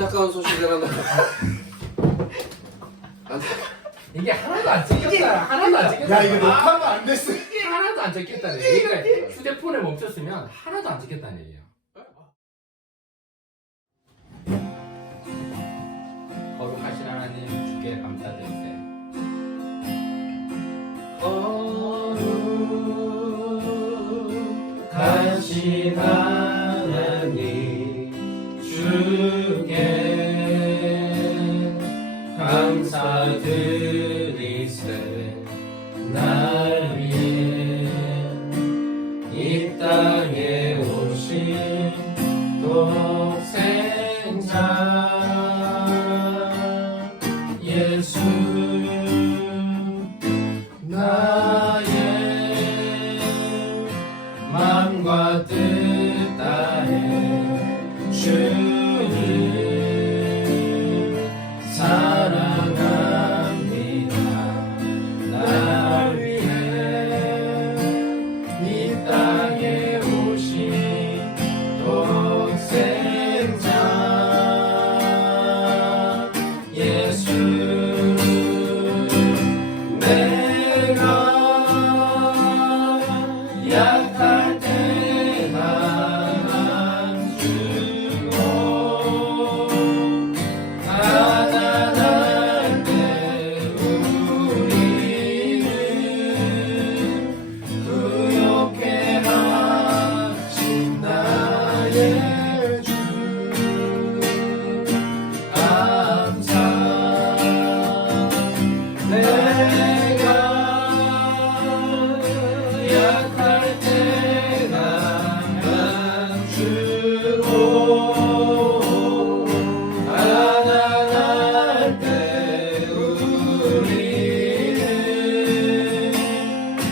안타까운 소식을 하나. 이게 하나도 안 찍혔다. 하나도 안 찍혔다. 야, 이거 녹화가 안 됐어. 이게 하나도 안 찍혔다는 얘기야. 그러니까 휴대폰에 멈췄으면 하나도 안 찍혔다는 얘기야. 거룩하신 하나님 주께 감사드리세. 거룩하신 하나님 주께 감사드리세. 날 위해 이 땅에 오신 독생자 예수 나의 맘과 뜻 다해 주님 사랑합니다. 날 위해 이 땅에 오신 독생자 예수 내가 약할 때 나만 주고 가난할 때 우리를 구욕해 하신 나의 주 감사. 내가 약할 때 나만 주고 가난할 때 우리를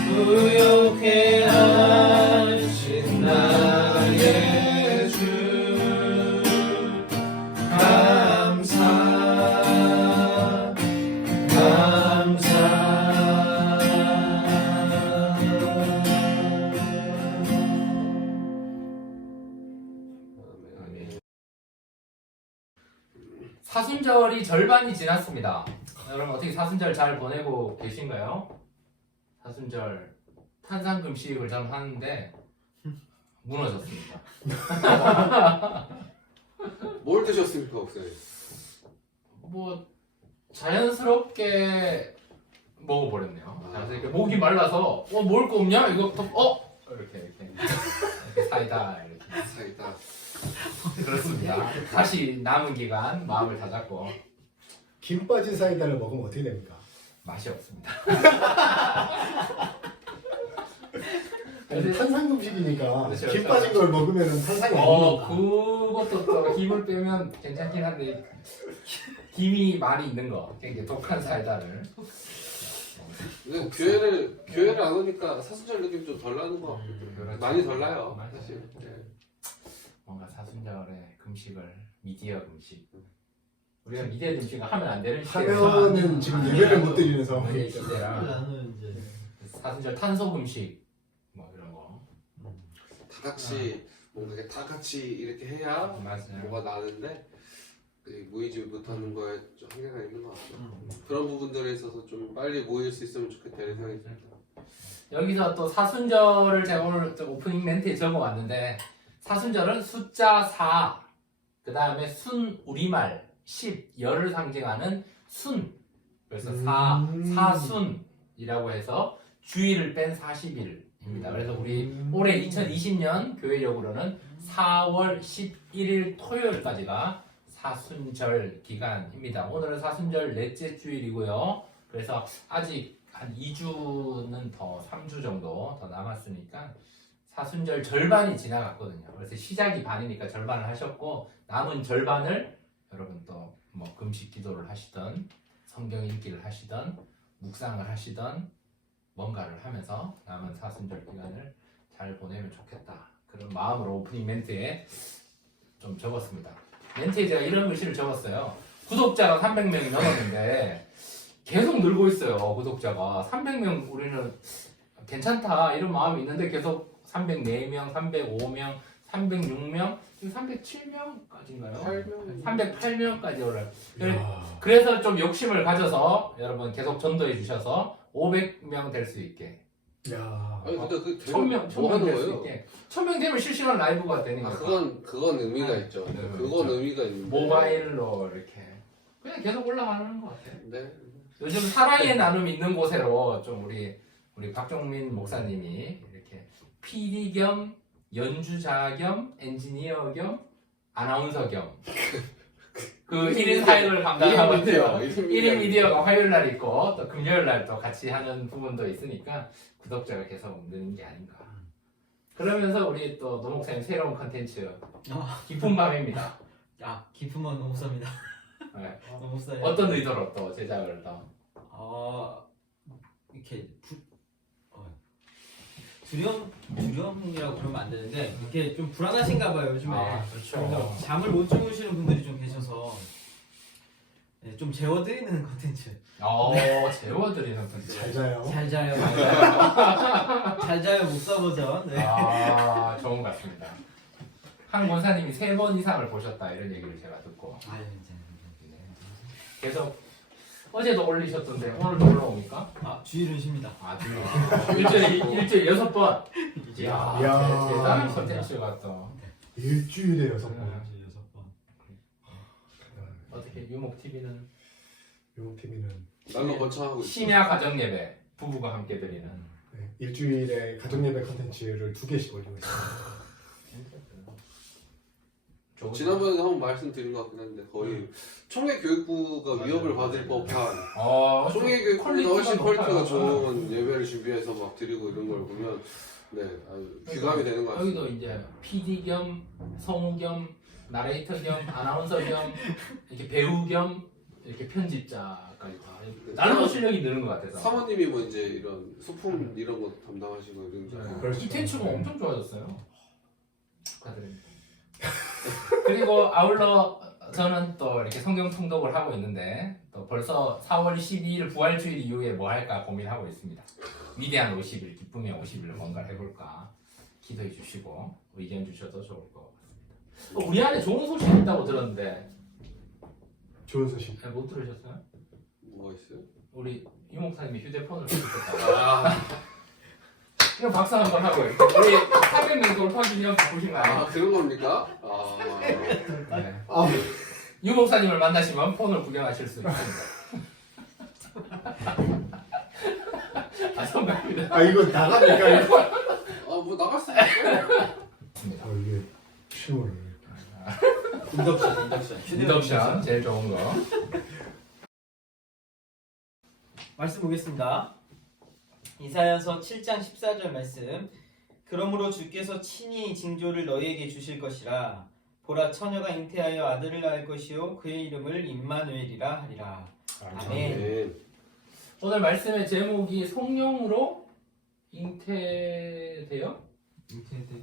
구욕해 하신 나의 주 감사 감사. 사순절이 절반이 지났습니다. 여러분 어떻게 사순절 잘 보내고 계신가요? 사순절 탄산금식을 전 하는데 무너졌습니다. 뭘 드셨습니까, 목사님? 뭐 자연스럽게 먹어버렸네요. 자연스럽게 목이 말라서 먹을 거 없냐? 이거 이렇게 사이다 이렇게. 사이다. 그렇습니다. 다시 남은 기간 마음을 다잡고 김 빠진 사이다를 먹으면 어떻게 됩니까? 맛이 없습니다. 아니, 탄산음식이니까 그렇죠, 김 그렇죠. 빠진 걸 먹으면 탄산이 아닙니다. 그것도 또 힘을 빼면 괜찮긴 한데 김이 많이 있는 거, 굉장히 독한 사이다를. 근데 교회를 안 오니까 사순절 느낌 좀 덜 나는 거. 그렇죠. 많이 덜 나요, 맞아요. 사실. 네. 뭔가 사순절에 금식을 미디어 금식. 우리가 미디어 금식을 하면 안 되는 하면은 지금 예배를 못 드리는 상황이 시대라. 나는 이제 사순절 탄소 금식 뭐 이런 거. 다 같이 뭔가 이렇게 다 같이 이렇게 해야 맞아요. 뭐가 나는데 모이지 못하는 거에 좀 한계가 있는 것 같아요. 그런 부분들에 있어서 좀 빨리 모일 수 있으면 좋겠다 이런 생각이 듭니다. 여기서 또 사순절을 제가 오늘 또 오프닝 멘트에 적어왔는데 사순절은 숫자 4, 그 다음에 순 우리말 10, 열을 상징하는 순. 그래서 사순이라고 해서 주일을 뺀 40일입니다. 그래서 우리 올해 2020년 교회력으로는 4월 11일 토요일까지가 사순절 기간입니다. 오늘은 사순절 넷째 주일이고요. 그래서 아직 한 2주는 더, 3주 정도 더 남았으니까 사순절 절반이 지나갔거든요. 그래서 시작이 반이니까 절반을 하셨고 남은 절반을 여러분 또 뭐 금식 기도를 하시던 성경 읽기를 하시던 묵상을 하시던 뭔가를 하면서 남은 사순절 기간을 잘 보내면 좋겠다. 그런 마음으로 오프닝 멘트에 좀 적었습니다. 멘트에 제가 이런 글씨를 적었어요. 구독자가 300명이 넘었는데 계속 늘고 있어요. 구독자가 300명 우리는 괜찮다 이런 마음이 있는데 계속 304명, 305명, 306명, 307명까지인가요? 8명. 308명까지 올라요. 야. 그래서 좀 욕심을 가져서 여러분 계속 전도해 주셔서 500명 될 수 있게. 야. 아니 근데 그 1000명, 뭐 1000명 하는 될 수 거예요? 있게. 1000명 되면 실시간 라이브가 되는 아 거예요. 그건 의미가 있죠. 네, 그건 그렇죠. 의미가 있는데. 모바일로 이렇게. 그냥 계속 올라가는 것 같아요. 네. 요즘 사랑의 나눔 있는 곳으로 좀 우리 박종민 목사님이 이렇게 PD 겸 연주자 겸 엔지니어 겸 아나운서 겸 그 1인 사역을 감당하고 있어요. 1인 미디어가 화요일 날 있고 또 금요일 날 또 같이 하는 부분도 있으니까 구독자가 계속 느는 게 아닌가. 그러면서 우리 또 노 목사님 새로운 컨텐츠 깊은 밤입니다. 아 기품은 너무 쌉니다. 네. 너무 싸요. 어떤 의도로 또 제작을 더 이렇게 두려움이라고 그러면 안 되는데 이렇게 좀 불안하신가 봐요 요즘에. 그렇죠. 그래서 잠을 못 주무시는 분들이 좀 계셔서 네, 좀 재워드리는 컨텐츠. 재워드리는 컨텐츠. 잘 자요. 잘 자요. 잘 자요 목사 버전. 네. 좋은 것 같습니다. 한 권사님이 3번 이상을 보셨다 이런 얘기를 제가 듣고 계속 어제도 올리셨던데 오늘도 올라옵니까? 주일은 쉽니다. 일주일에 6번. 이야, 이야. 대단한 컨텐츠가 또 일주일에 6번. 주일 6번. 어떻게 유목TV는 유목TV는 날로 거창하고 있죠. 심야 가정 예배 부부가 함께 드리는 네, 일주일에 가정예배 컨텐츠를 2개씩 올리고 있습니다. 지난번에 한번 말씀드린 것 같긴 한데 거의 총회 교육부가 위협을 받을 법한 총회 교육부보다 훨씬 퀄리티가 좋은 예배를 준비해서 막 드리고 이런 걸 보면 네 아주 귀감이 되는 것 같습니다. 여기도 이제 PD 겸 성우 겸 나레이터 겸 아나운서 겸 이렇게 배우 겸 이렇게 편집자까지 다 나름 실력이 느는 것 같아서 사모님이 뭐 이제 이런 소품 이런 거 담당하시고 이런 거. 그럴 수 콘텐츠가 있죠. 엄청 좋아졌어요. 축하드립니다. 그리고 아울러 저는 또 이렇게 성경 통독을 하고 있는데 또 벌써 4월 12일 부활주일 이후에 뭐 할까 고민하고 있습니다. 위대한 50일, 기쁨의 50일 뭔가 해볼까 기도해 주시고 의견 주셔도 좋을 것 같습니다. 우리 안에 좋은 소식 있다고 들었는데 좋은 소식. 못 들으셨어요? 뭐가 있어요? 우리 유 목사님이 휴대폰을 바꾸셨다고. 아, 이거 박수 한번 하고 우리 400명 돌파 기념 바꾸신 거 아니에요? 그런 겁니까? 네. 아, 유 목사님을 만나시면 폰을 구경하실 수 있습니다. 성공입니다. 이거 나갑니까 이거? 뭐 나갈 수 있어요. 이게 춤을. 인덕션 제일 좋은 거. 말씀 보겠습니다. 이사야서 7장 14절 말씀. 그러므로 주께서 친히 징조를 너희에게 주실 것이라. 보라 처녀가 잉태하여 아들을 낳을 것이요 그의 이름을 임마누엘이라 하리라. 아멘. 네. 오늘 말씀의 제목이 성령으로 잉태되어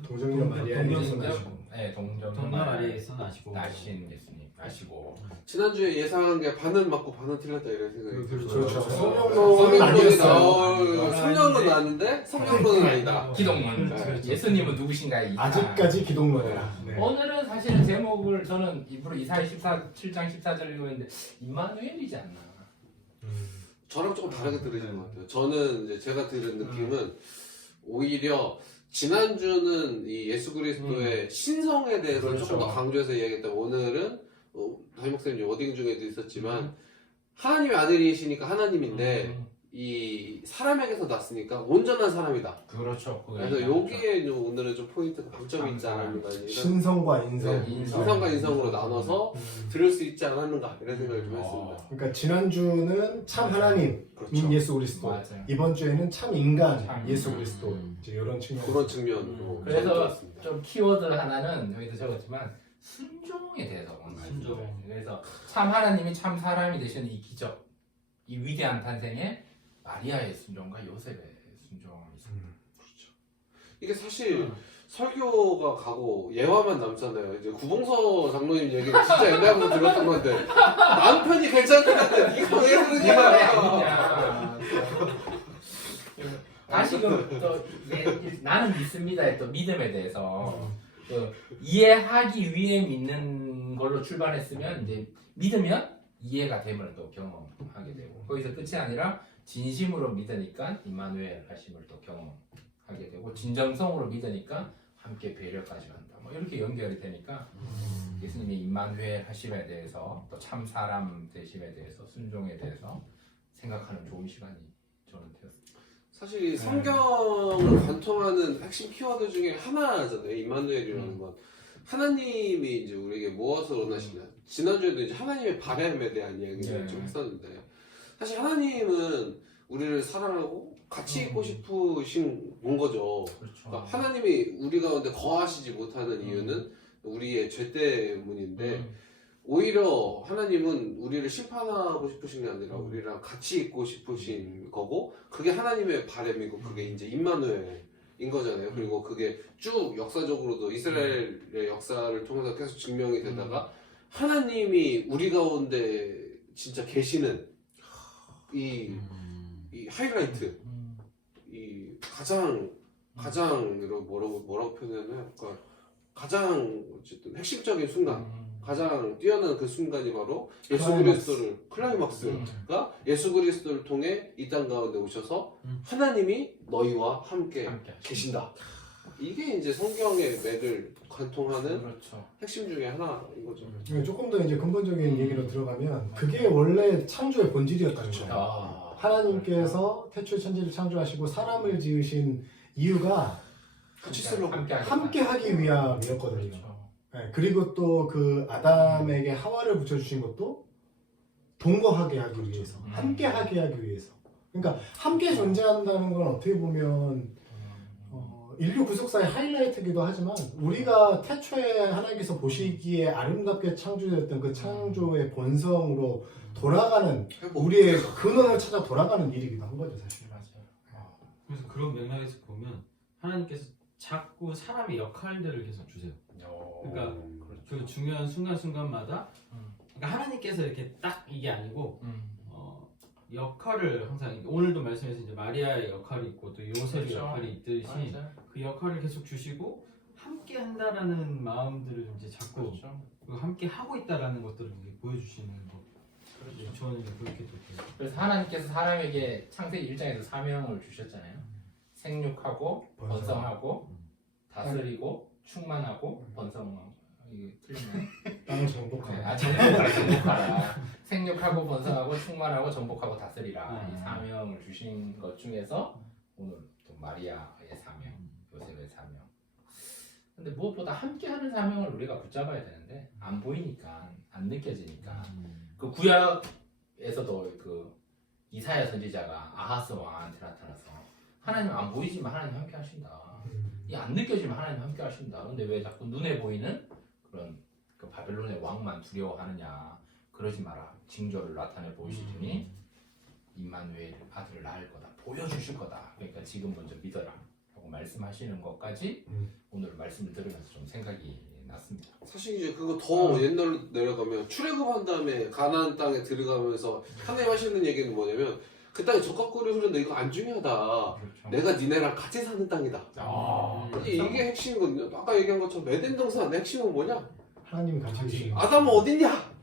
동정녀 마리아의 네, 동정 동나 마리아에서 나시고 나신 예수님 나시고 지난주에 예상한 게 반은 맞고 반은 틀렸다 이런 생각이 그렇죠. 성령론이 아니었어요. 나올 성령론 나왔는데 성령론은 아니다. 기독론 그렇죠. 예수님은 누구신가에 있다. 아직까지 기독론이라. 네. 오늘은 사실은 제목을 저는 입으로 이사야 7장 14절 읽고 있는데 임마누엘이지 않나. 저랑 조금 다르게 들으시는 것 같아요. 저는 이제 제가 들은 느낌은 오히려 지난주는 이 예수 그리스도의 신성에 대해서 그렇죠. 조금 더 강조해서 이야기했다. 오늘은 담임 목사님 워딩 중에도 있었지만 하나님의 아들이시니까 하나님인데 이 사람에게서 났으니까 온전한 사람이다. 그렇죠. 그래서 여기에 오늘은 좀 포인트가 강점이 있지 않았는가 이런 신성과 인성. 네, 인성과 인성으로 나눠서 들을 수 있지 않았는가 이런 생각을 좀 했습니다. 그러니까 지난주는 참 하나님인 그렇죠. 예수 그리스도. 맞아요. 이번 주에는 참 인간 참 예수 인간. 그리스도. 이제 이런 측면. 그런 측면으로 그래서 들었습니다. 좀 키워드 하나는 여기도 적었지만 순종에 대해서 오늘 순종. 말씀드려요. 그래서 참 하나님이 참 사람이 되시는 이 기적, 이 위대한 탄생에 마리아의 순종과 요셉의 순종이 있습니다. 그렇죠. 이게 사실 설교가 가고 예화만 남잖아요. 이제 구봉서 장로님 얘기는 진짜 옛날부터 들었던 건데 남편이 괜찮긴 한데 네가 왜 네 말이 그러냐. 아니냐. 다시금 또 나는 믿습니다의 또 믿음에 대해서 이해하기 위해 믿는 걸로 출발했으면 이제 믿으면 이해가 됨을 또 경험하게 되고 거기서 끝이 아니라 진심으로 믿으니까 임마누엘 하심을 또 경험하게 되고 진정성으로 믿으니까 함께 배려까지 한다. 뭐 이렇게 연결이 되니까 예수님의 임마누엘 하심에 대해서 또 참 사람 되심에 대해서 순종에 대해서 생각하는 좋은 시간이 저는 되었습니다. 사실 이 성경을 관통하는 핵심 키워드 중에 하나잖아요. 임마누엘이라는 건 하나님이 이제 우리에게 무엇을 원하시냐. 지난주에도 이제 하나님의 바람에 대한 이야기를 좀 했었는데 사실 하나님은 우리를 사랑하고 같이 있고 싶으신 분 거죠. 그렇죠. 그러니까 하나님이 우리 가운데 거하시지 못하는 이유는 우리의 죄 때문인데 오히려 하나님은 우리를 심판하고 싶으신 게 아니라 우리랑 같이 있고 싶으신 거고 그게 하나님의 바람이고 그게 이제 임마누엘인 거잖아요. 그리고 그게 쭉 역사적으로도 이스라엘의 역사를 통해서 계속 증명이 되다가 하나님이 우리 가운데 진짜 계시는 이 하이라이트 이 가장 뭐라고 표현하냐면 그러니까 가장 어쨌든 핵심적인 순간 가장 뛰어난 그 순간이 바로 예수 그리스도를 클라이막스가 예수 그리스도를 통해 이 땅 가운데 오셔서 하나님이 너희와 함께 계신다. 이게 이제 성경의 맥을 관통하는 그렇죠. 핵심 중에 하나인 거죠. 조금 더 이제 근본적인 얘기로 들어가면 그게 원래 창조의 본질이었다는 거예요. 아, 하나님께서 태초에 천지를 창조하시고 사람을 지으신 이유가 같이 쓰려고 함께 하기 위함이었거든요. 그렇죠. 네, 그리고 또 그 아담에게 하와를 붙여주신 것도 동거하게 하기 위해서, 함께 하게 하기 위해서. 그러니까 함께 존재한다는 건 어떻게 보면 인류 구속사의 하이라이트이기도 하지만 우리가 태초에 하나님께서 보시기에 아름답게 창조됐던 그 창조의 본성으로 돌아가는 우리의 근원을 찾아 돌아가는 일이기도 한 거죠 사실. 맞아요. 그래서 그런 맥락에서 보면 하나님께서 자꾸 사람의 역할들을 계속 주세요. 그러니까 그 중요한 순간순간마다 그러니까 하나님께서 이렇게 딱 이게 아니고 역할을 항상 오늘도 말씀해서 이제 마리아의 역할이 있고 또 요셉의 그렇죠. 역할이 있듯이 맞아요. 그 역할을 계속 주시고 함께 한다라는 마음들을 이제 자꾸 그렇죠. 그리고 함께 하고 있다라는 것들을 이제 보여주시는 거. 그렇죠. 저는 이제 그렇게 또 돼요. 그래서 하나님께서 사람에게 창세기 1장에서 사명을 주셨잖아요. 생육하고 번성하고 다스리고 충만하고 번성하고 이게 틀리나요? 땅을 정복하는. 정복하라. 생육하고 번성하고 충만하고 정복하고 다스리라. 이 사명을 주신 것 중에서 오늘 또 마리아의 사명, 요셉의 사명. 근데 무엇보다 함께하는 사명을 우리가 붙잡아야 되는데 안 보이니까 안 느껴지니까 그 구약에서도 그 이사야 선지자가 아하스 왕한테 나타나서 하나님 안 보이지만 하나님 함께 하신다. 이 안 느껴지면 하나님 함께 하신다. 근데 왜 자꾸 눈에 보이는 그런 그 바벨론의 왕만 두려워하느냐. 그러지 마라. 징조를 나타내 보이시더니 임마누엘 아들을 낳을 거다. 보여주실 거다. 그러니까 지금 먼저 믿어라. 라고 말씀하시는 것까지 오늘 말씀을 들으면서 좀 생각이 났습니다. 사실 이제 그거 더 옛날로 내려가면 출애굽한 다음에 가나안 땅에 들어가면서 하나님 하시는 얘기는 뭐냐면 그 땅에 적각골이 흐르는데 이거 안 중요하다. 그렇죠. 내가 니네랑 같이 사는 땅이다. 이게 핵심이거든요. 아까 얘기한 것처럼 에덴 동산 핵심은 뭐냐? 하나님이 같이 계시는. 아담은 어딨냐?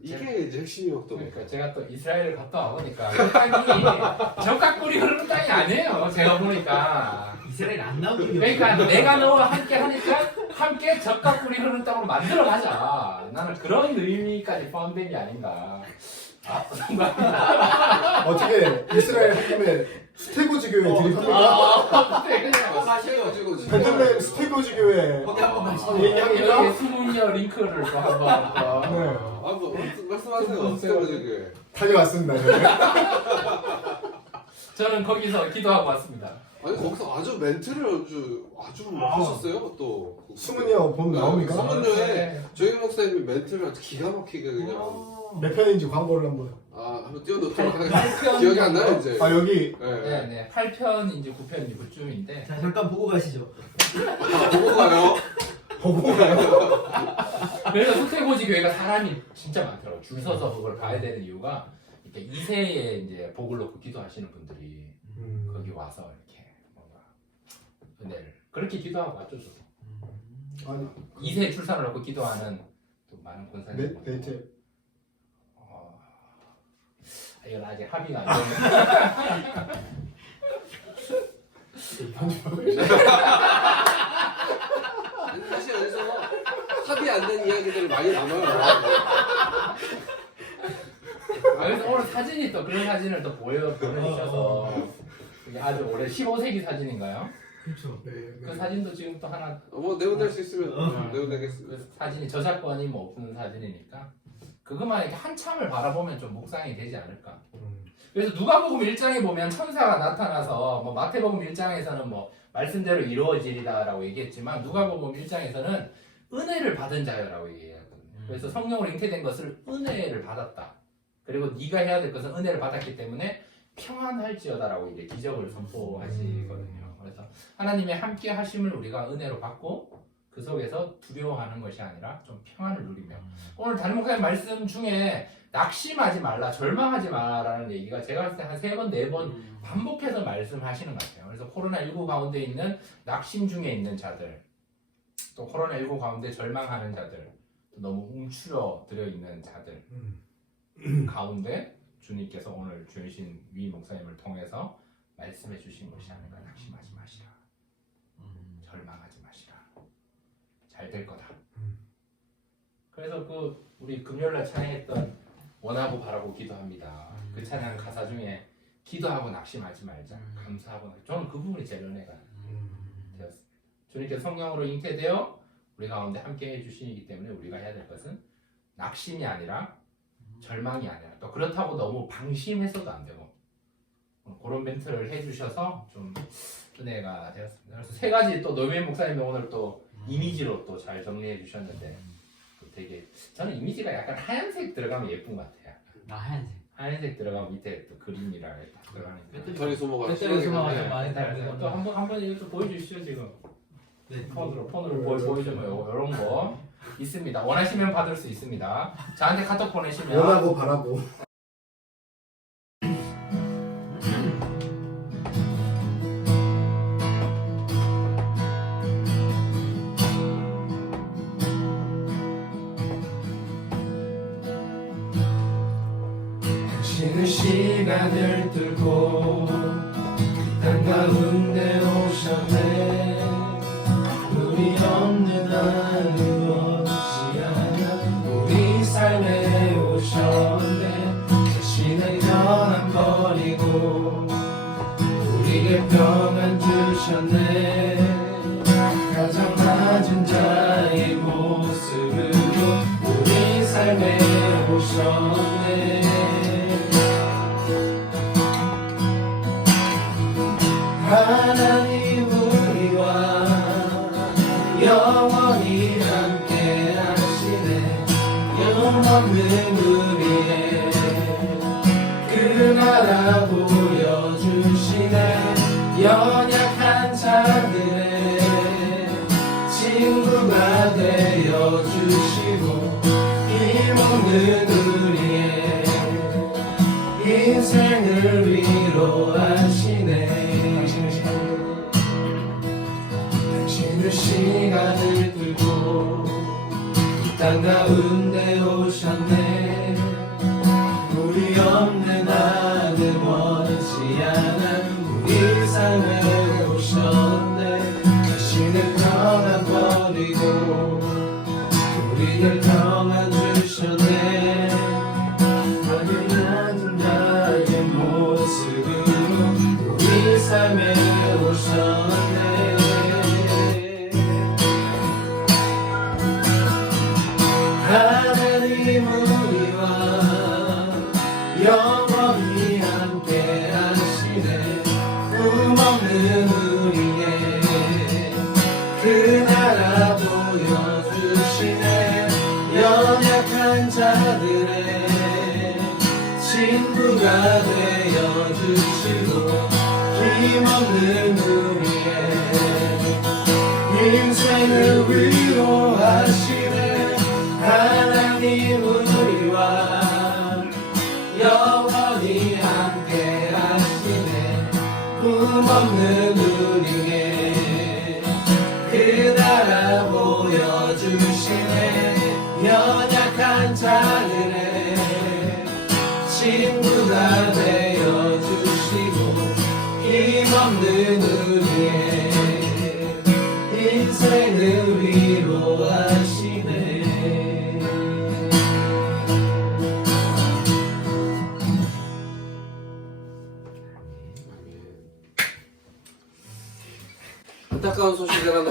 이게 이제 핵심이었던 거예요. 그러니까 제가 또 이스라엘을 갔다 와보니까 그 땅이 적각골이 흐르는 땅이 아니에요. 제가 보니까. 이스라엘 안 나오는 그러니까 내가 너와 함께 하니까 함께 적각골이 흐르는 땅으로 만들어 가자. 나는 그런 의미까지 포함된 게 아닌가. 어떻게 이스라엘 하나님의 스테고지 교회 들이합니까? 가지고 베들레헴 스테고지 교회 거기 한번 가시죠. 얘기합니까? 이렇게 수문이어 링크를 또 한번. 네. 뭐 말씀하세요. 스테고지교회. 다녀왔습니다. 저는. 저는 거기서 기도하고 왔습니다. 아니 거기서 아주 멘트를 아주 하셨어요. 또 수문이요 본 나옵니까? 수문요에 저희 목사님이 멘트를 아주 기가 막히게 그냥 몇 편인지 광고를 한번. 한번 띄워놓도록 하겠습니다. 기억이 안 나요 이제. 아 여기 네, 8편인지 9편인지 그쯤인데. 자 잠깐 보고 가시죠. 보고 가요. 보고 가요. 그래서 서태고지 교회가 사람이 진짜 많더라고요. 줄 서서 그걸 봐야 되는 이유가 이렇게 2세에 이제 복을 놓고 기도하시는 분들이 거기 와서 이렇게 뭔가 은혜를 그렇게 기도하고 왔죠 저도. 아니 2세 출산을 놓고 기도하는 또 많은 권사님. 넷째. 이건 아직 합의가 안 되는. 아니, 사실 여기서 합의 안 된 이야기들이 많이 남아요. 그래서 오늘 사진이 또 그런 사진을 또 보내주셔서 이게 아주 오래 15세기 사진인가요? 그렇죠. 네. 그 사진도 지금 또 하나 뭐 내보낼 수 있으면 내보내겠습니다. 그 사진이 저작권이 뭐 없는 사진이니까 그것만 이렇게 한참을 바라보면 좀 묵상이 되지 않을까. 그래서 누가복음 1장에 보면 천사가 나타나서 뭐 마태복음 1장에서는 뭐 말씀대로 이루어지리다라고 얘기했지만 누가복음 1장에서는 은혜를 받은 자여라고 얘기하거든요. 그래서 성령으로 잉태된 것을 은혜를 받았다. 그리고 네가 해야 될 것은 은혜를 받았기 때문에 평안할지어다라고 이제 기적을 선포하시거든요. 그래서 하나님의 함께 하심을 우리가 은혜로 받고 그 속에서 두려워하는 것이 아니라 좀 평안을 누리며 오늘 담임 목사님 말씀 중에 낙심하지 말라, 절망하지 마라는 얘기가 제가 봤을 때 한 3번, 4번 반복해서 말씀하시는 것 같아요. 그래서 코로나19 가운데 있는 낙심 중에 있는 자들, 또 코로나19 가운데 절망하는 자들, 또 너무 움츠러들어 있는 자들 가운데 주님께서 오늘 주신 위 목사님을 통해서 말씀해 주신 것이 아닌가. 낙심하지 마시라, 절망하지 마시라, 잘 될 거다. 그래서 그 우리 금요일날 찬양했던 원하고 바라고 기도합니다. 그 찬양 가사 중에 기도하고 낙심하지 말자, 감사하고 저는 그 부분이 제일 은혜가 되었습니다. 주님께서 성령으로 잉태되어 우리 가운데 함께 해주시기 때문에 우리가 해야 될 것은 낙심이 아니라 절망이 아니라 또 그렇다고 너무 방심해서도 안 되고 그런 멘트를 해주셔서 좀 은혜가 되었습니다. 그래서 3가지 또 노무현 목사님이 오늘 또 이미지로 또 잘 정리해 주셨는데 되게 저는 이미지가 약간 하얀색 들어가면 예쁜 것 같아요. 하얀색 들어가면 밑에 또 그림이라 딱 들어가니까. 배터리 소모가 배터리 소모가 심하게 많이 그래서 또 한번 이렇게 보여주시죠 지금. 네. 폰으로 보여주면 이런 거 있습니다. 원하시면 받을 수 있습니다. 저한테 카톡 보내시면 원하고 바라고. 당신은 시간을 뚫고 땅 가운데 오셨네. 우리 없는 하늘 없이 않아 우리 삶에 오셨네. 자신의 변함 버리고 우리에게 평안 주셨네. 가장 낮은 자의 모습으로 우리 삶에 오셨네. 하나님 우리와 영원히 함께 하시네. 영원은 우리의 그 나라 보여주시네. 연약한 자들의 친구가 되어주시고 힘없는 우리의 인생을 위로하시네. 당신은 시간을 뚫고 땅 가운데 오셨네. 우리 없는 하늘 원치 않아 우리 삶에 오셨네. 자신의 평안 버리고 우리를 평안 주셨네. 하늘 낮은 나의 모습으로 우리 삶에 오셨네. 하나님 우리와 영원히 함께 하시네. 꿈없는 우리의 그 나라 보여주시네. 연약한 자들의 친구가 되어주시고 힘없는 우리의 인생을 위로하시네. 하나님 우리와 영원히 함께 하시네. 꿈없는 우리에게 그 나라 보여 하늘에 친구가 되어주시고 힘없는 우리의 인생을 위로하시네. 안타까운 소식을 하나.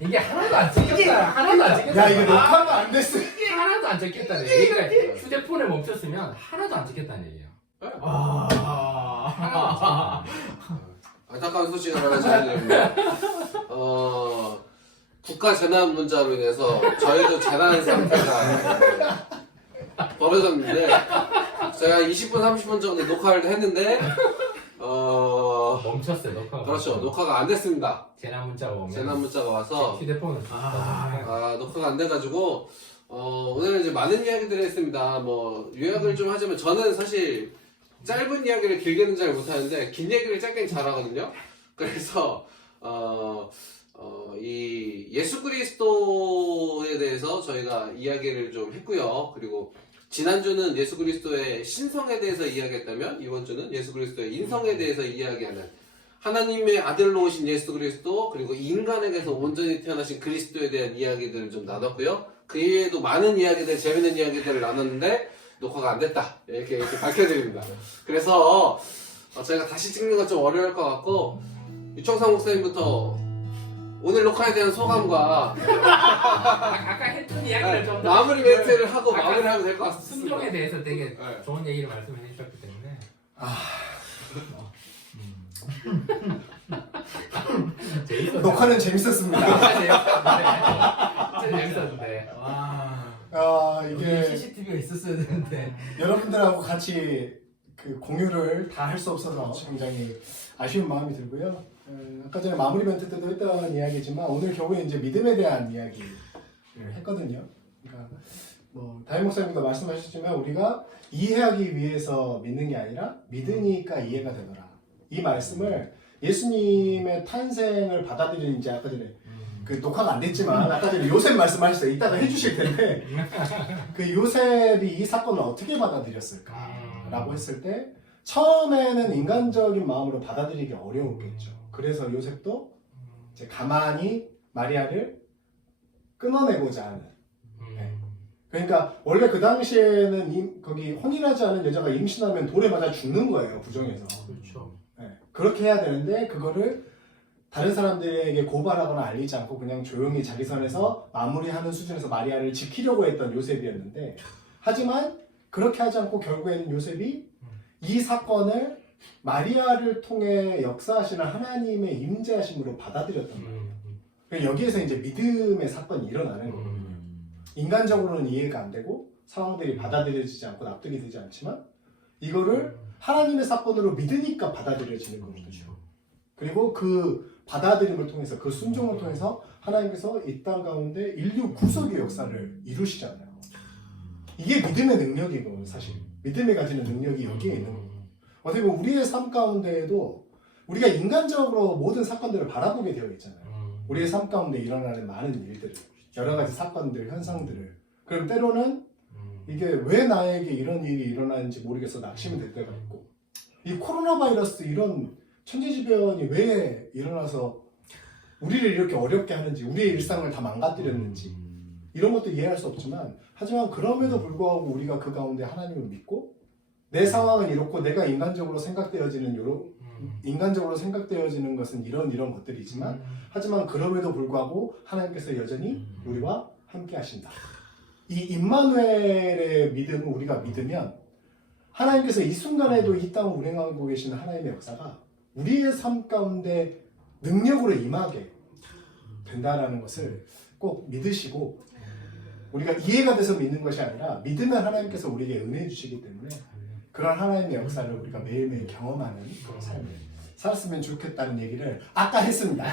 이게 하나도 안 찍혔다. 하나도 안 찍혔다. 야 이거 녹화가 안 됐어. 이게 하나도 안 찍혔다는 얘기야. 그러니까 휴대폰에 멈췄으면 하나도 안 찍혔다는 얘기야. 안타까운 소식을 하나 전해드립니다. 국가 재난 문자로 인해서 저희도 재난 상태가 벌어졌는데 제가 20분, 30분 정도 녹화를 했는데 멈췄어요. 녹화가. 그렇죠. 녹화가 안 됐습니다. 재난 문자가 오면 재난 문자가 와서 휴대폰을 녹화가 안 돼가지고 오늘은 이제 많은 이야기들을 했습니다. 뭐 요약을 좀 하자면 저는 사실 짧은 이야기를 길게는 잘 못하는데 긴 얘기를 짧게 잘하거든요. 그래서 이 예수 그리스도에 대해서 저희가 이야기를 좀 했고요. 그리고 지난주는 예수 그리스도의 신성에 대해서 이야기했다면 이번 주는 예수 그리스도의 인성에 대해서 이야기하는 하나님의 아들로 오신 예수 그리스도 그리고 인간에게서 온전히 태어나신 그리스도에 대한 이야기들을 좀 나눴고요. 그 이외에도 많은 이야기들, 재밌는 이야기들을 나눴는데 녹화가 안 됐다 이렇게 밝혀드립니다. 그래서 저희가 다시 찍는 건 좀 어려울 것 같고 유청상 목사님부터 오늘 녹화에 대한 소감과 아까 했던 이야기를 좀 마무리 멘트를 하고 마무리를 하면 될 것 같습니다. 순종에 대해서 되게 네. 좋은 얘기를 말씀해 주셨기 때문에 녹화는 재밌었습니다. 진짜 재밌었는데 이게 CCTV가 있었어야 되는데. 여러분들하고 같이 그 공유를 다 할 수 없어서 굉장히 아쉬운 마음이 들고요. 아까 전에 마무리 멘트 때도 했던 이야기지만 오늘 겨우에 이제 믿음에 대한 이야기를 했거든요. 그러니까 뭐 다임 목사님도 말씀하셨지만 우리가 이해하기 위해서 믿는 게 아니라 믿으니까 이해가 되더라. 이 말씀을 예수님의 탄생을 받아들이는 이제 아까 전에 그 녹화가 안 됐지만 아까 전에 요셉 말씀하셨어요. 이따가 해주실 텐데 그 요셉이 이 사건을 어떻게 받아들였을까라고 했을 때 처음에는 인간적인 마음으로 받아들이기 어려웠겠죠. 그래서 요셉도 이제 가만히 마리아를 끊어내고자 하는. 네. 그러니까 원래 그 당시에는 거기 혼인하지 않은 여자가 임신하면 돌에 맞아 죽는 거예요. 부정해서. 그렇죠. 네. 그렇게 해야 되는데 그거를 다른 사람들에게 고발하거나 알리지 않고 그냥 조용히 자기 선에서 마무리하는 수준에서 마리아를 지키려고 했던 요셉이었는데 하지만 그렇게 하지 않고 결국에는 요셉이 이 사건을 마리아를 통해 역사하시는 하나님의 임재하심으로 받아들였던 거예요. 여기에서 이제 믿음의 사건이 일어나는 거거든요. 인간적으로는 이해가 안 되고 상황들이 받아들여지지 않고 납득이 되지 않지만 이거를 하나님의 사건으로 믿으니까 받아들여지는 거거든요. 그리고 그 받아들임을 통해서 그 순종을 통해서 하나님께서 이 땅 가운데 인류 구속의 역사를 이루시잖아요. 이게 믿음의 능력이거든요. 사실 믿음이 가지는 능력이 여기에 있는 거예요. 어떻게 보면 우리의 삶 가운데에도 우리가 인간적으로 모든 사건들을 바라보게 되어 있잖아요. 우리의 삶 가운데 일어나는 많은 일들을, 여러 가지 사건들, 현상들을. 그럼 때로는 이게 왜 나에게 이런 일이 일어나는지 모르겠어 낙심이 될 때가 있고 이 코로나 바이러스 이런 천재지변이 왜 일어나서 우리를 이렇게 어렵게 하는지 우리의 일상을 다 망가뜨렸는지 이런 것도 이해할 수 없지만 하지만 그럼에도 불구하고 우리가 그 가운데 하나님을 믿고 내 상황은 이렇고 내가 인간적으로 생각되어지는 것은 이런 것들이지만 하지만 그럼에도 불구하고 하나님께서 여전히 우리와 함께 하신다. 이 임마누엘의 믿음을 우리가 믿으면 하나님께서 이 순간에도 이 땅을 운행하고 계시는 하나님의 역사가 우리의 삶 가운데 능력으로 임하게 된다라는 것을 꼭 믿으시고 우리가 이해가 돼서 믿는 것이 아니라 믿으면 하나님께서 우리에게 은혜 주시기 때문에 그런 하나님의 역사를 우리가 매일매일 경험하는 그런 삶을 살았으면 좋겠다는 얘기를 아까 했습니다.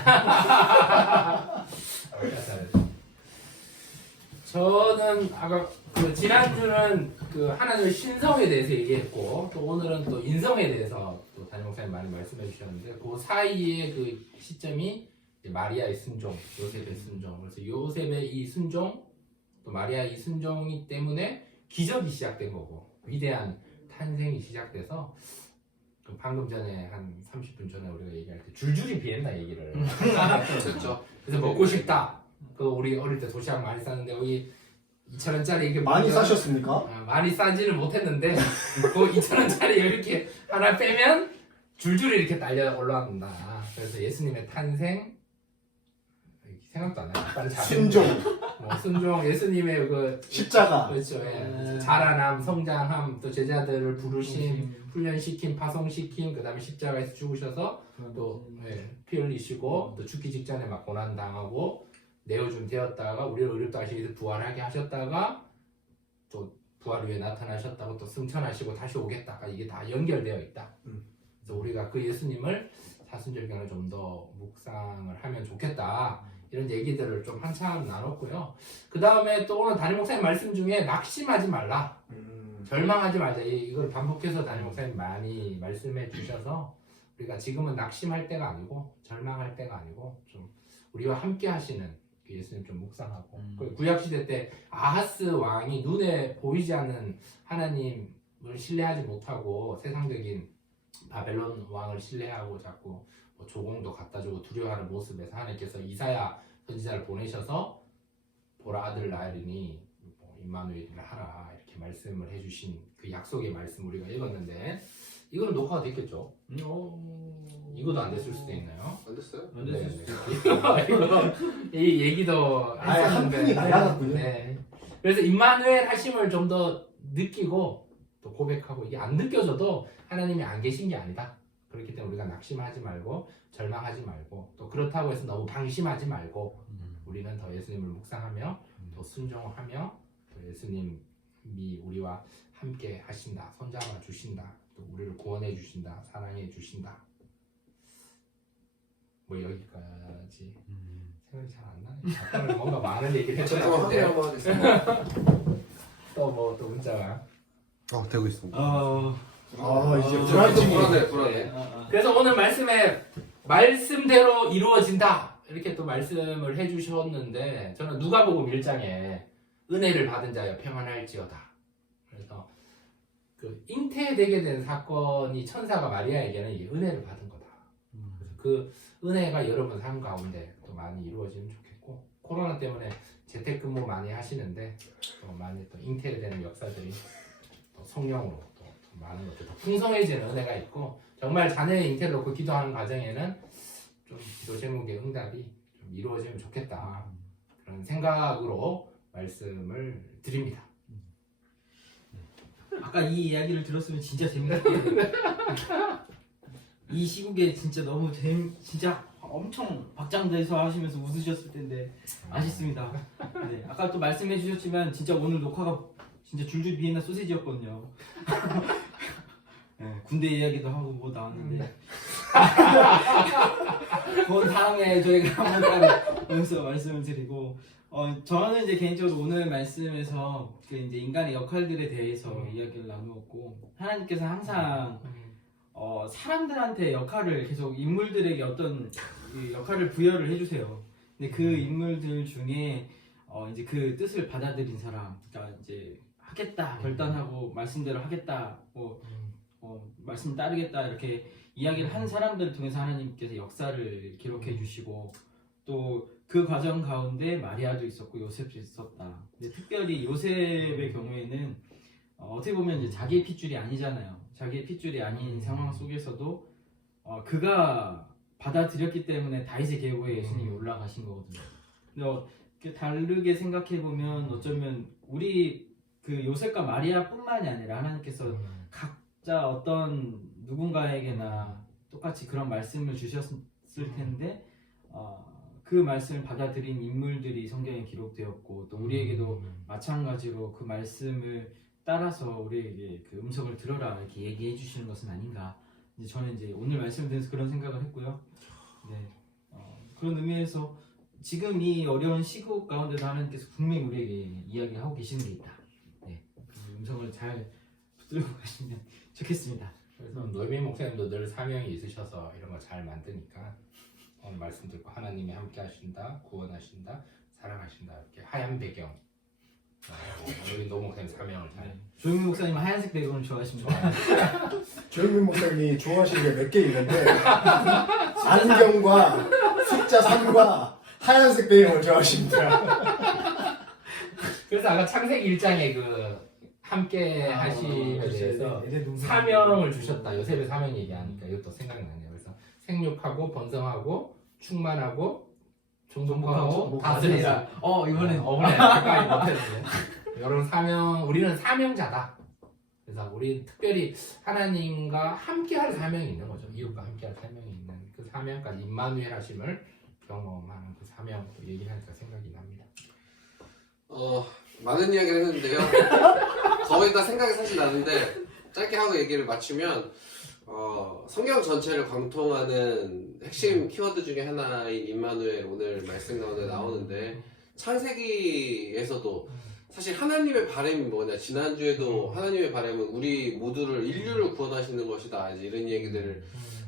저는 아까 지난주는 그 하나님의 신성에 대해서 얘기했고 또 오늘은 또 인성에 대해서 또 담임 목사님 많이 말씀해 주셨는데 그 사이에 그 시점이 이제 마리아의 순종, 요셉의 순종. 그래서 요셉의 이 순종 또 마리아 이 순종이 때문에 기적이 시작된 거고 위대한 탄생이 시작돼서 그 방금 전에 한 30분 전에 우리가 얘기할 때 줄줄이 비엔나 얘기를 그렇죠. 그래서 먹고 싶다. 그 우리 어릴 때 도시락 많이 쌌는데 여기 2,000원짜리 이렇게 많이 보면- 싸셨습니까? 많이 싸지는 못했는데 그 2,000원짜리 이렇게 하나 빼면 줄줄이 이렇게 딸려 올라간다. 그래서 예수님의 탄생 생각도 안 나요. 빨리 순종, 순종 예수님의 그 십자가. 그렇죠. 예. 자라남, 성장함, 또 제자들을 부르심, 훈련시킴, 파송시킴, 그다음에 십자가에서 죽으셔서 또 피 흘리시고 또 죽기 직전에 막 고난 당하고 내어줌 되었다가 우리를 의롭다 하시기 위해서 부활하게 하셨다가 또 부활 후에 나타나셨다고 또 승천하시고 다시 오겠다가 이게 다 연결되어 있다. 그래서 우리가 그 예수님을 사순절경을 좀 더 묵상을 하면 좋겠다. 이런 얘기들을 좀 한참 나눴고요. 그 다음에 또 오늘 담임 목사님 말씀 중에 낙심하지 말라. 절망하지 말자. 이걸 반복해서 담임 목사님 많이 말씀해 주셔서 우리가 지금은 낙심할 때가 아니고 절망할 때가 아니고 좀 우리와 함께 하시는 그 예수님 좀 묵상하고 그 구약시대 때 아하스 왕이 눈에 보이지 않는 하나님을 신뢰하지 못하고 세상적인 바벨론 왕을 신뢰하고 자꾸 뭐 조공도 갖다 주고 두려워하는 모습에서 하나님께서 이사야 선지자를 보내셔서 보라 아들 낳으리니 뭐 임마누엘을 하라 이렇게 말씀을 해주신 그 약속의 말씀 우리가 읽었는데 이거는 녹화가 됐겠죠? 이거도 안 됐을 수도 있나요? 안 됐어요? 안 됐을 네, 수도 이 얘기도 아예 한 분이 날아갔군요. 네. 그래서 임마누엘 하심을 좀 더 느끼고 또 고백하고 이게 안 느껴져도 하나님이 안 계신 게 아니다. 그렇기 때문에 우리가 낙심하지 말고 절망하지 말고 또 그렇다고 해서 너무 방심하지 말고 우리는 더 예수님을 묵상하며 또 순종하며 또 예수님이 우리와 함께 하신다. 손잡아 주신다. 또 우리를 구원해 주신다. 사랑해 주신다. 뭐 여기까지 생각이 잘 안 나네. 아까는 뭔가 많은 얘기를 잠깐만 확인 했는데 한번 하겠습니다. 또 뭐 또 문자가 되고 있습니다. 이제 불안해. 그래서 오늘 말씀에 말씀대로 이루어진다 이렇게 또 말씀을 해주셨는데 저는 누가복음 1장에 은혜를 받은 자여 평안할지어다. 그래서 그 잉태되게 된 사건이 천사가 마리아에게는 이게 은혜를 받은 거다. 그래서 그 은혜가 여러분 삶 가운데 또 많이 이루어지면 좋겠고 코로나 때문에 재택근무 많이 하시는데 또 많이 또 잉태되는 역사들이 또 성령으로 또 많은 것들 더 풍성해지는 은혜가 있고 정말 자녀의 잉태를 놓고 기도하는 과정에는 좀 기도 제목의 응답이 좀 이루어지면 좋겠다 그런 생각으로 말씀을 드립니다. 아까 이 이야기를 들었으면 진짜 재밌겠는데 이 시국에 진짜 너무 진짜 엄청 박장대소 하시면서 웃으셨을 텐데 아쉽습니다. 네, 아까 또 말씀해 주셨지만 진짜 오늘 녹화가 진짜 줄줄 비엔나 소시지였거든요. 네, 군대 이야기도 하고 뭐 나왔는데 그건 다음에 저희가 한번 여기서 말씀을 드리고 저는 이제 개인적으로 오늘 말씀에서 그 이제 인간의 역할들에 대해서 이야기를 나누었고 하나님께서 항상 사람들한테 역할을 계속 인물들에게 어떤 그 역할을 부여를 해주세요. 근데 그 인물들 중에 이제 그 뜻을 받아들인 사람, 그러니까 이제 하겠다 결단하고 말씀대로 하겠다, 말씀 따르겠다 이렇게 이야기를 한 사람들을 통해서 하나님께서 역사를 기록해 주시고 또 그 과정 가운데 마리아도 있었고 요셉도 있었다. 근데 특별히 요셉의 경우에는 어떻게 보면 이제 자기의 핏줄이 아니잖아요. 자기의 핏줄이 아닌 상황 속에서도 그가 받아들였기 때문에 다윗의 계보에 예수님이 올라가신 거거든요. 근데 다르게 생각해 보면 어쩌면 우리 그 요셉과 마리아뿐만이 아니라 하나님께서 각자 어떤 누군가에게나 똑같이 그런 말씀을 주셨을 텐데 그 말씀을 받아들인 인물들이 성경에 기록되었고 또 우리에게도 마찬가지로 그 말씀을 따라서 우리에게 그 음성을 들어라 이렇게 얘기해 주시는 것은 아닌가. 이제 저는 이제 오늘 말씀을 들으면서 그런 생각을 했고요. 네, 그런 의미에서 지금 이 어려운 시국 가운데도 하나님께서 분명히 우리에게 이야기하고 계시는 게 있다. 네, 그 음성을 잘 붙들고 가시면 좋겠습니다. 그래서 노예민 목사님도 늘 사명이 있으셔서 이런 거 잘 만드니까 오늘 말씀 듣고 하나님이 함께 하신다, 구원하신다, 사랑하신다 이렇게 하얀 배경 우리 노 목사님 사명을 잘. 조용민 목사님 하얀색 배경을 좋아하십니다. 조영민 목사님이 좋아하시는 게 몇 개 있는데 안경과 숫자 3과 하얀색 배경을 좋아하십니다. 그래서 아까 창세기 1장에 그 함께 하심에 대해서 사명을 주셨다. 요셉의 사명 얘기하니까 이것도 생각나네요. 그래서 생육하고 번성하고 충만하고 종복하고 다스리라. 이번엔 어머니 가까이 못했는데 이런 사명, 우리는 사명자다. 그래서 우리 특별히 하나님과 함께할 사명이 있는 거죠. 이웃과 함께할 사명이 있는 그 사명까지 임마누엘 하심을 경험하는 그 사명 얘기하니까 생각이 납니다. 많은 이야기를 했는데요. 거의 다 생각이 사실 나는데 짧게 하고 얘기를 마치면 성경 전체를 관통하는 핵심 키워드 중에 하나인 임마누엘 오늘 말씀 가운데 나오는데 창세기에서도 사실 하나님의 바람이 뭐냐, 지난주에도 하나님의 바람은 우리 모두를 인류를 구원하시는 것이다 이제 이런 얘기들을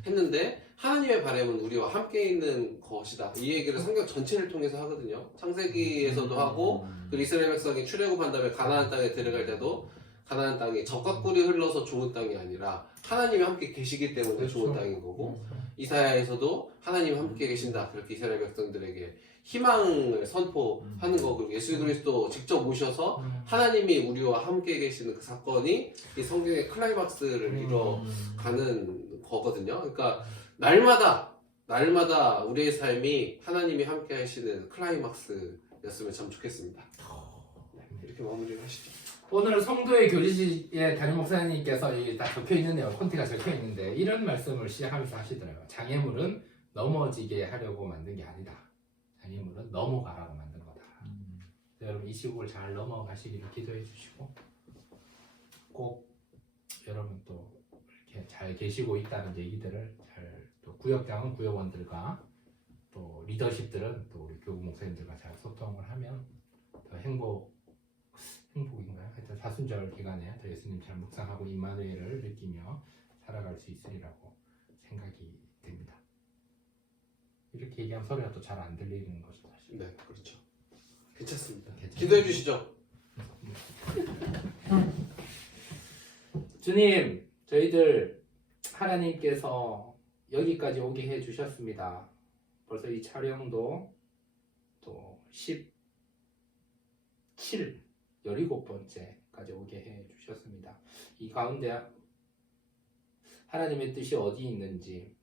했는데 하나님의 바람은 우리와 함께 있는 것이다 이 얘기를 성경 전체를 통해서 하거든요. 창세기에서도 하고 그 이스라엘 백성이 출애굽한 다음에 가나안 땅에 들어갈 때도 가나안 땅이 젖과 꿀이 흘러서 좋은 땅이 아니라 하나님이 함께 계시기 때문에 좋은 땅인 거고 이사야에서도 하나님이 함께 계신다 그렇게 이스라엘 백성들에게 희망을 선포하는 거고 예수 그리스도 직접 오셔서 하나님이 우리와 함께 계시는 그 사건이 이 성경의 클라이막스를 이뤄가는 거거든요. 그러니까 날마다 우리의 삶이 하나님이 함께 하시는 클라이막스였으면 참 좋겠습니다. 이렇게 마무리를 하시죠. 오늘 성도의 교리지에 담임 목사님께서 여기 다 적혀 있는데요. 콘티가 적혀 있는데 이런 말씀을 시작하면서 하시더라고요. 장애물은 넘어지게 하려고 만든 게 아니다. 장애물은 넘어가라고 만든 거다. 여러분 이 시국을 잘 넘어가시기를 기도해 주시고 꼭 여러분 또 이렇게 잘 계시고 있다는 얘기들을 잘 또 구역장은 구역원들과 또 리더십들은 또 우리 교구 목사님들과 잘 소통을 하면 더 행복인가요? 하여튼 사순절 기간에 더 예수님 잘 묵상하고 임마누엘을 느끼며 살아갈 수 있으리라고 생각이 됩니다. 이렇게 얘기하면 소리가 또 잘 안 들리는 거죠 사실. 네, 그렇죠. 괜찮습니다. 괜찮습니다. 기도해 주시죠. 주님, 저희들 하나님께서 여기까지 오게 해주셨습니다. 벌써 이 촬영도 또 17번째까지 오게 해주셨습니다. 이 가운데 하나님의 뜻이 어디 있는지,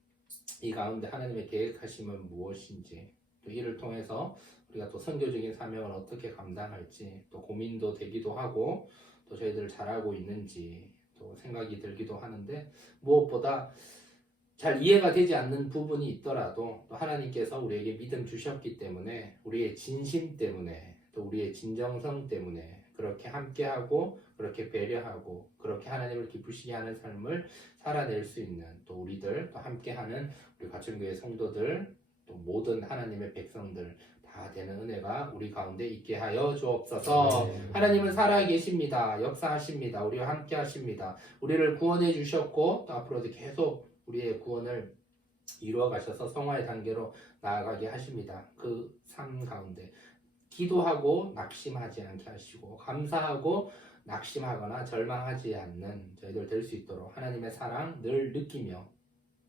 이 가운데 하나님의 계획하심은 무엇인지, 또 이를 통해서 우리가 또 선교적인 사명을 어떻게 감당할지 또 고민도 되기도 하고 또 저희들 잘하고 있는지 또 생각이 들기도 하는데 무엇보다 잘 이해가 되지 않는 부분이 있더라도 또 하나님께서 우리에게 믿음 주셨기 때문에 우리의 진심 때문에 또 우리의 진정성 때문에 그렇게 함께하고 그렇게 배려하고 그렇게 하나님을 기쁘시게 하는 삶을 살아낼 수 있는 또 우리들 또 함께하는 우리 가천교회 성도들 또 모든 하나님의 백성들 다 되는 은혜가 우리 가운데 있게 하여 주옵소서. 하나님은 살아계십니다. 역사하십니다. 우리와 함께 하십니다. 우리를 구원해 주셨고 또 앞으로도 계속 우리의 구원을 이루어 가셔서 성화의 단계로 나아가게 하십니다. 그 삶 가운데 기도하고 낙심하지 않게 하시고 감사하고 낙심하거나 절망하지 않는 저희들 될 수 있도록 하나님의 사랑 늘 느끼며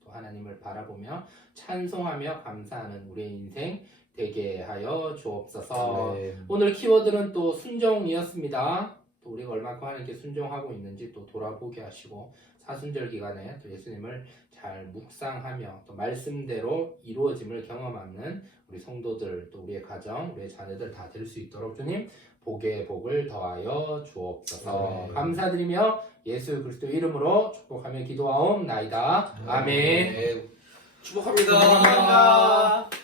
또 하나님을 바라보며 찬송하며 감사하는 우리의 인생 되게 하여 주옵소서. 오늘 키워드는 또 순종이었습니다. 또 우리가 얼마큼 하나님께 순종하고 있는지 또 돌아보게 하시고 사순절 기간에 또 예수님을 잘 묵상하며 또 말씀대로 이루어짐을 경험하는 우리 성도들 또 우리의 가정, 우리의 자녀들 다 될 수 있도록 주님 복에 복을 더하여 주옵소서. 감사드리며 예수 그리스도 이름으로 축복하며 기도하옵나이다. 아멘. 축복합니다. 감사합니다.